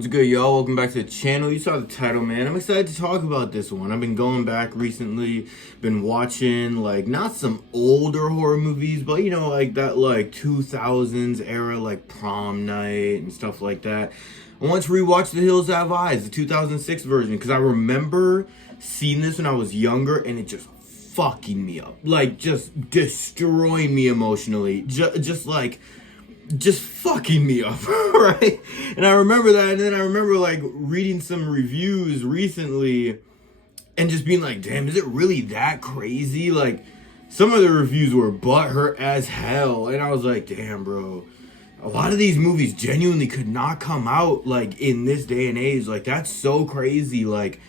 What's good, y'all? Welcome back to the channel. You saw the title, man. I'm excited to talk about this one. I've been going back recently, been watching, like, not some older horror movies, but, you know, like that, like, 2000s era, like, Prom Night and stuff like that. I want to rewatch The Hills Have Eyes, the 2006 version, because I remember seeing this when I was younger, and it just fucking me up. Like, just destroying me emotionally. Just fucking me up, right? And I remember that, and then I remember like reading some reviews recently and just being like, damn, is it really that crazy? Like, some of the reviews were butthurt as hell, and I was like, damn, bro, a lot of these movies genuinely could not come out like in this day and age. Like, that's so crazy. Like,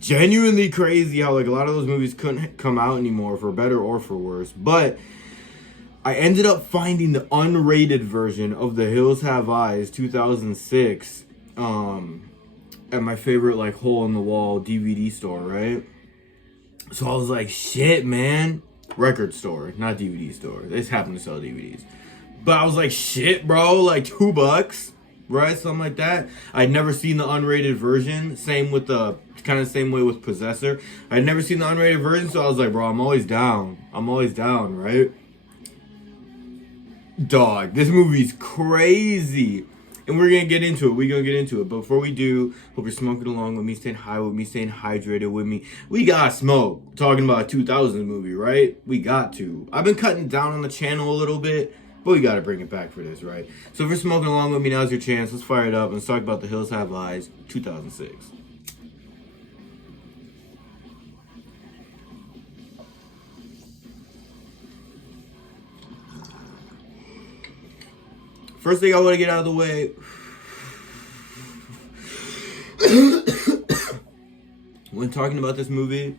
genuinely crazy how like a lot of those movies couldn't come out anymore, for better or for worse. But I ended up finding the unrated version of The Hills Have Eyes 2006 at my favorite like hole-in-the-wall DVD store, right? So I was like, shit, man. Record store, not DVD store. They just happen to sell DVDs. But I was like, shit, bro, like $2, right? Something like that. I'd never seen the unrated version. Same with the, kind of same way with Possessor. I'd never seen the unrated version, so I was like, bro, I'm always down, right? Dog, this movie's crazy. And we're gonna get into it. But before we do, hope you're smoking along with me, staying high with me, staying hydrated with me. We got smoke. Talking about a 2000s movie, right? We got to. I've been cutting down on the channel a little bit, but we gotta bring it back for this, right? So if you're smoking along with me, now's your chance. Let's fire it up and let's talk about The Hills Have Eyes 2006. First thing I want to get out of the way when talking about this movie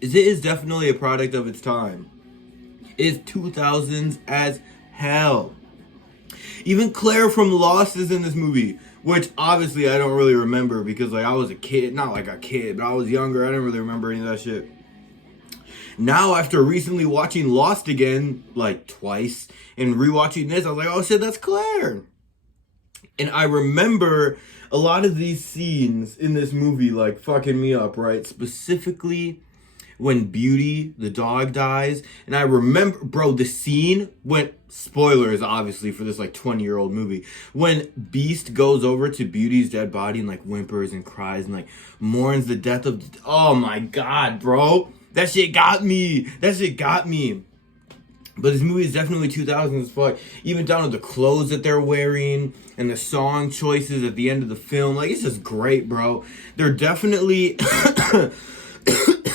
is it is definitely a product of its time. It's 2000s as hell. Even Claire from Lost is in this movie, which obviously I don't really remember because like I was a kid, not like a kid, but I was younger. I didn't really remember any of that shit. Now, after recently watching Lost again, like twice, and rewatching this, I was like, oh shit, that's Claire. And I remember a lot of these scenes in this movie, like, fucking me up, right? Specifically, when Beauty, the dog, dies. And I remember, bro, the scene when, spoilers, obviously, for this, like, 20-year-old movie. When Beast goes over to Beauty's dead body and, like, whimpers and cries and, like, mourns the death of, oh my God, bro. That shit got me. But this movie is definitely 2000s as fuck. Even down to the clothes that they're wearing and the song choices at the end of the film. Like, it's just great, bro. They're definitely...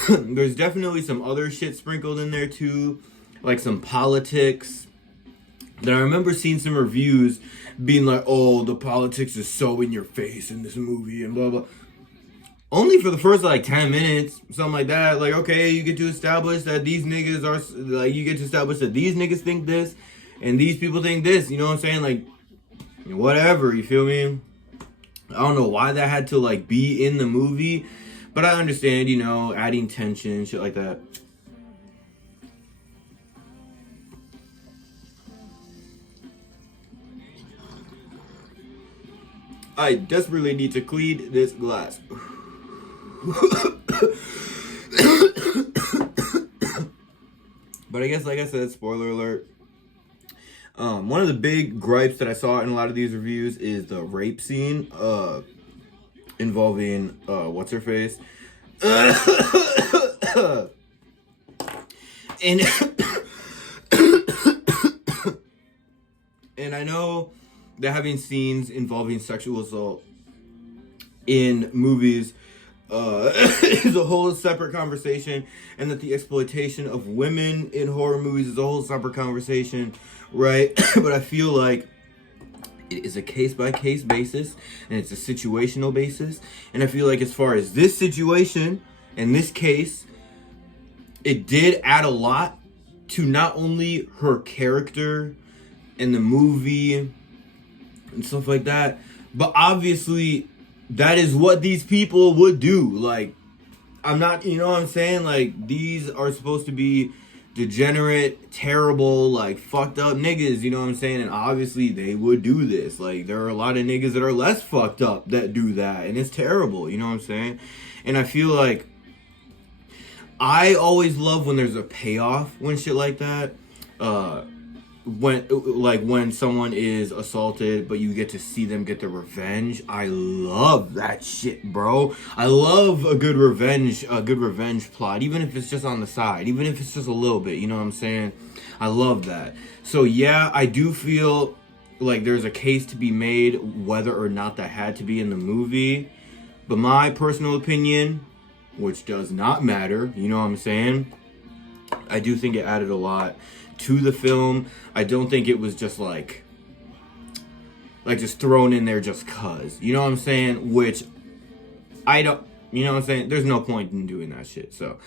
There's definitely some other shit sprinkled in there, too. Like, some politics. That I remember seeing some reviews being like, oh, the politics is so in your face in this movie and blah, blah. Only for the first, like, 10 minutes, something like that. Like, okay, you get to establish that these niggas are, like, you get to establish that these niggas think this, and these people think this, you know what I'm saying? Like, whatever, you feel me? I don't know why that had to, like, be in the movie, but I understand, you know, adding tension, shit like that. I desperately need to clean this glass. But I guess, like I said, spoiler alert. One of the big gripes that I saw in a lot of these reviews is the rape scene involving what's her face, and and I know that having scenes involving sexual assault in movies is a whole separate conversation, and that the exploitation of women in horror movies is a whole separate conversation, right? But I feel like it is a case-by-case basis, and it's a situational basis, and I feel like as far as this situation, in this case, it did add a lot to not only her character in the movie and stuff like that, but obviously that is what these people would do. Like, I'm not, you know what I'm saying? Like, these are supposed to be degenerate, terrible, like fucked up niggas, you know what I'm saying? And obviously they would do this. Like there are a lot of niggas that are less fucked up that do that, and it's terrible, you know what I'm saying? And I feel like I always love when there's a payoff when shit like that. When someone is assaulted but you get to see them get their revenge. I love that shit, bro. I love a good revenge plot, even if it's just on the side, even if it's just a little bit, you know what I'm saying? I love that. So yeah, I do feel like there's a case to be made whether or not that had to be in the movie, but my personal opinion, which does not matter, you know what I'm saying, I do think it added a lot to the film. I don't think it was just like just thrown in there just cuz, you know what I'm saying? Which I don't, you know what I'm saying? There's no point in doing that shit. So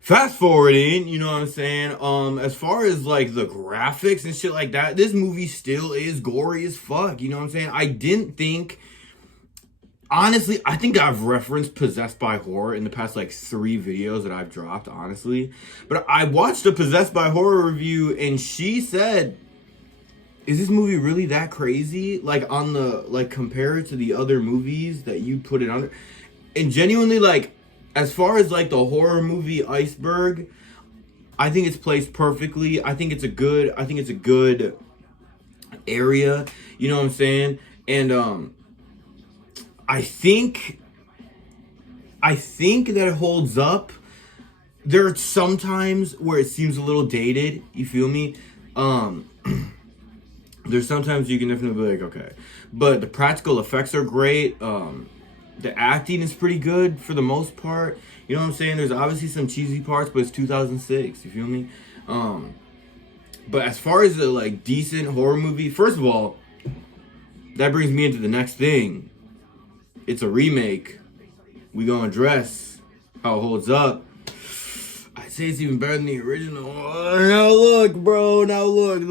fast forwarding, you know what I'm saying? As far as like the graphics and shit like that, this movie still is gory as fuck, you know what I'm saying? I didn't think, honestly, I think I've referenced Possessed by Horror in the past like 3 videos that I've dropped, honestly. But I watched a Possessed by Horror review and she said, is this movie really that crazy? Like on the, like compared to the other movies that you put it under? And genuinely, like, as far as like the horror movie iceberg, I think it's placed perfectly. I think it's a good area, you know what I'm saying? And I think that it holds up. There are some times where it seems a little dated, you feel me? There's sometimes you can definitely be like, okay. But the practical effects are great. The acting is pretty good for the most part. You know what I'm saying? There's obviously some cheesy parts, but it's 2006, you feel me? But as far as a like decent horror movie, first of all, that brings me into the next thing. It's a remake. We gonna address how it holds up. I'd say it's even better than the original. Now look, bro. Now look.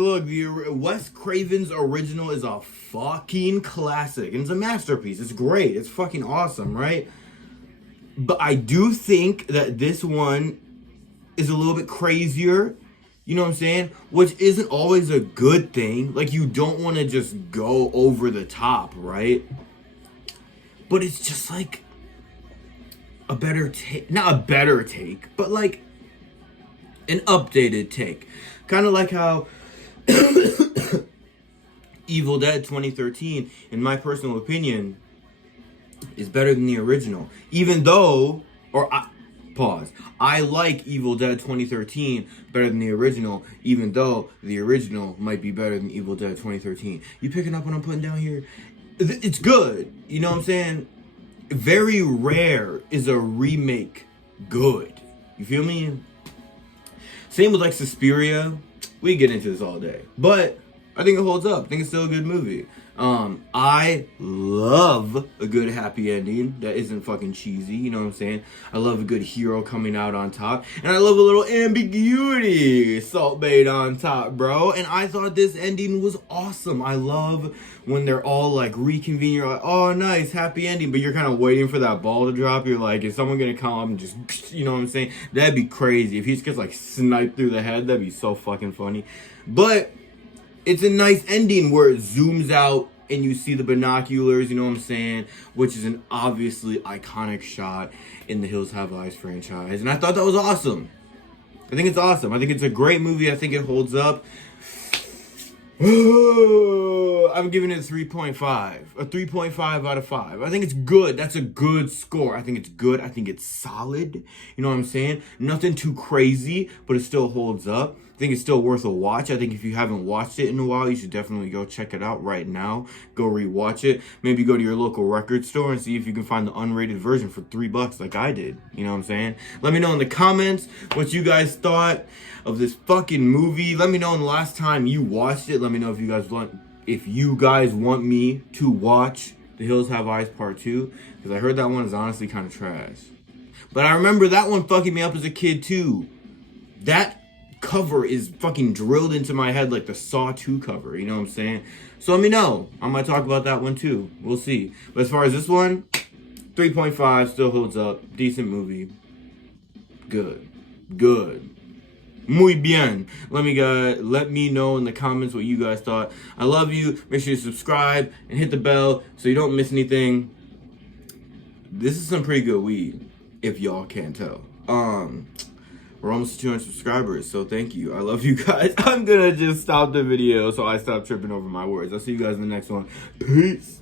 Wes Craven's original is a fucking classic. And it's a masterpiece. It's great. It's fucking awesome, right? But I do think that this one is a little bit crazier. You know what I'm saying? Which isn't always a good thing. Like, you don't want to just go over the top, right? But it's just like a better take, not a better take, but like an updated take. Kind of like how Evil Dead 2013, in my personal opinion, is better than the original. Even though, I like Evil Dead 2013 better than the original, even though the original might be better than Evil Dead 2013. You picking up what I'm putting down here? It's good, you know what I'm saying? Very rare is a remake good. You feel me? Same with like Suspiria. We get into this all day, but I think it holds up. I think it's still a good movie. I love a good happy ending that isn't fucking cheesy, you know what I'm saying? I love a good hero coming out on top, and I love a little ambiguity, Salt Bae on top, bro. And I thought this ending was awesome. I love when they're all like reconvene, you're like, oh nice, happy ending, but you're kind of waiting for that ball to drop. You're like, is someone gonna come up and just, you know what I'm saying? That'd be crazy. If he just gets like sniped through the head, that'd be so fucking funny. But it's a nice ending where it zooms out and you see the binoculars, you know what I'm saying? Which is an obviously iconic shot in the Hills Have Eyes franchise. And I thought that was awesome. I think it's awesome. I think it's a great movie. I think it holds up. I'm giving it a 3.5. A 3.5 out of 5. I think it's good. That's a good score. I think it's good. I think it's solid. You know what I'm saying? Nothing too crazy, but it still holds up. I think it's still worth a watch. I think if you haven't watched it in a while, you should definitely go check it out right now. Go rewatch it. Maybe go to your local record store and see if you can find the unrated version for $3 like I did. You know what I'm saying? Let me know in the comments what you guys thought of this fucking movie. Let me know in the last time you watched it. Let me know if you guys want me to watch The Hills Have Eyes Part 2, because I heard that one is honestly kind of trash. But I remember that one fucking me up as a kid too. That cover is fucking drilled into my head like the Saw 2 cover, you know what I'm saying? So let me know. I might talk about that one too. We'll see. But as far as this one, 3.5 still holds up. Decent movie. Good. Muy bien. Let me know in the comments what you guys thought. I love you. Make sure you subscribe and hit the bell so you don't miss anything. This is some pretty good weed, if y'all can't tell. We're almost to 200 subscribers, so thank you. I love you guys. I'm gonna just stop the video so I stop tripping over my words. I'll see you guys in the next one. Peace.